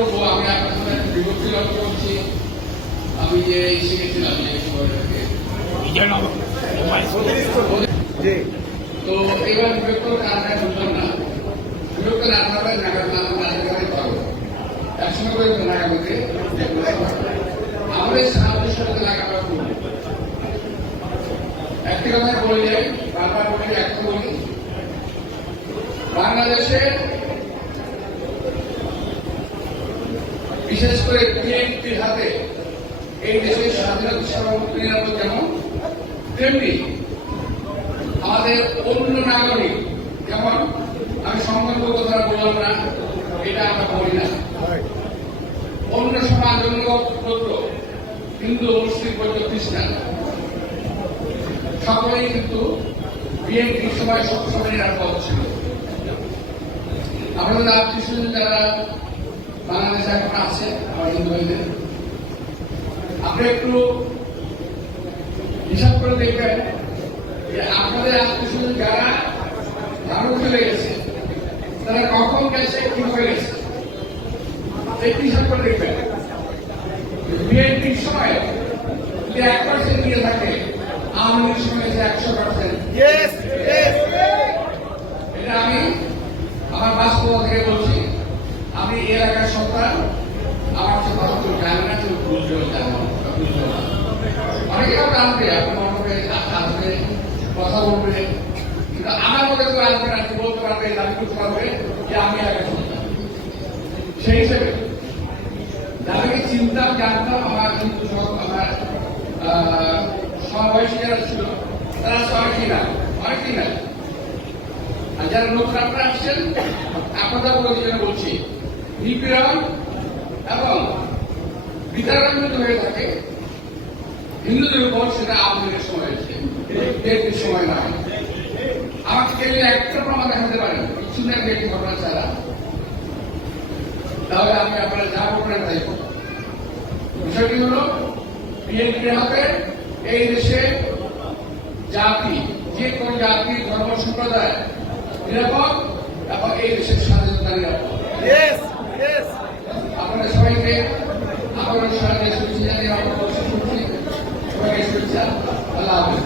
করবো, আমি আপনার সাথে বিভক্তি লক্ষ্য করছি। আমি যে এসে গেছিলাম তো এবার বিভক্ত কারণে বুঝলাম না, বিভক্ত না থাকলে নাগাদ পাবো একসঙ্গে করে নাগামতে আমাদের সাহায্যের সাথে নাগাদ করবো। একটি কথা বলে যাই, বারবার বলি, একটা বলি, বাংলাদেশে বিশেষ করে বিএনপির হাতে এই দেশের স্বাধীনতা সার্বভৌমত্ব যেমন, তেমনি আমাদের অন্য নাগরিক যেমন, আমি সংখ্যালঘু কথা বললাম না, এটা আমরা বলি না, অন্য সমাজ, অন্য গোত্র, হিন্দু, মুসলিম, বৌদ্ধ, খ্রিস্টান সকলেই কিন্তু বিএনপির সময় সবসময় নিরাপদ ছিল। আমাদের আত্মীয় স্বজন যারা বাংলাদেশে এখন আছে, আমার হিন্দু ভাইদের, আপনি একটু হিসাব করে দেখবেন যে আপনাদের আত্মীয় স্বজন যারা ভারত চলে গেছে তারা কখন গেছে, কিভাবে গেছে, একটু হিসাব করে দেখবেন। বিএনপির সময় যদি 1% দিয়ে থাকে, আওয়ামী লীগের সময় 100%। এটা আমি আমার বাস্তবতা থেকে বলছি। আমি এলাকার সন্তান, আমার সাথে কথা বলতে জানি না, কেউ বুঝলেও জানো অনেকে জানবে, আপনার আমাকে আসবে, কথা বলবে, কিন্তু আমার মধ্যে কেউ আসবে না, বলতে পারবে, দাবি করতে পারবে যে আমি এলাকার সন্তান। সেই হিসেবে যাদেরকে চিন্তাম, জানতাম, আমার কিন্তু সব আমার সমাবেশী যারা ছিল তারা সবাই না, অনেকেই না। আর যারা নতুন আপনারা আসছেন, আপনাদের জন্য বলছি, নিপীড়ন এবং বিতাড়ান্বিত হয়ে থাকে হিন্দুদের উপর, সেটা আওয়ামী লীগের সময় হয়েছে, বিএনপির সময় নয়। আমাকে কেউ একটা প্রমাণ দেখাতে পারেন কিছু না, ব্যক্তি ঘটনা ছাড়া, তাহলে আমি আপনারা যা বলবেন তাই করব। বিষয়টি হল, বিএনপির হাতে এই দেশে জাতি, যে কোনো জাতি, ধর্ম, সম্প্রদায় নিরাপদ এবং এই দেশের স্বাধীনতা নিরাপদ। আপনাদের সবাইকে আমার শুভেচ্ছা জানিয়ে সবাইকে শুভেচ্ছা। আল্লাহ হাফেজ।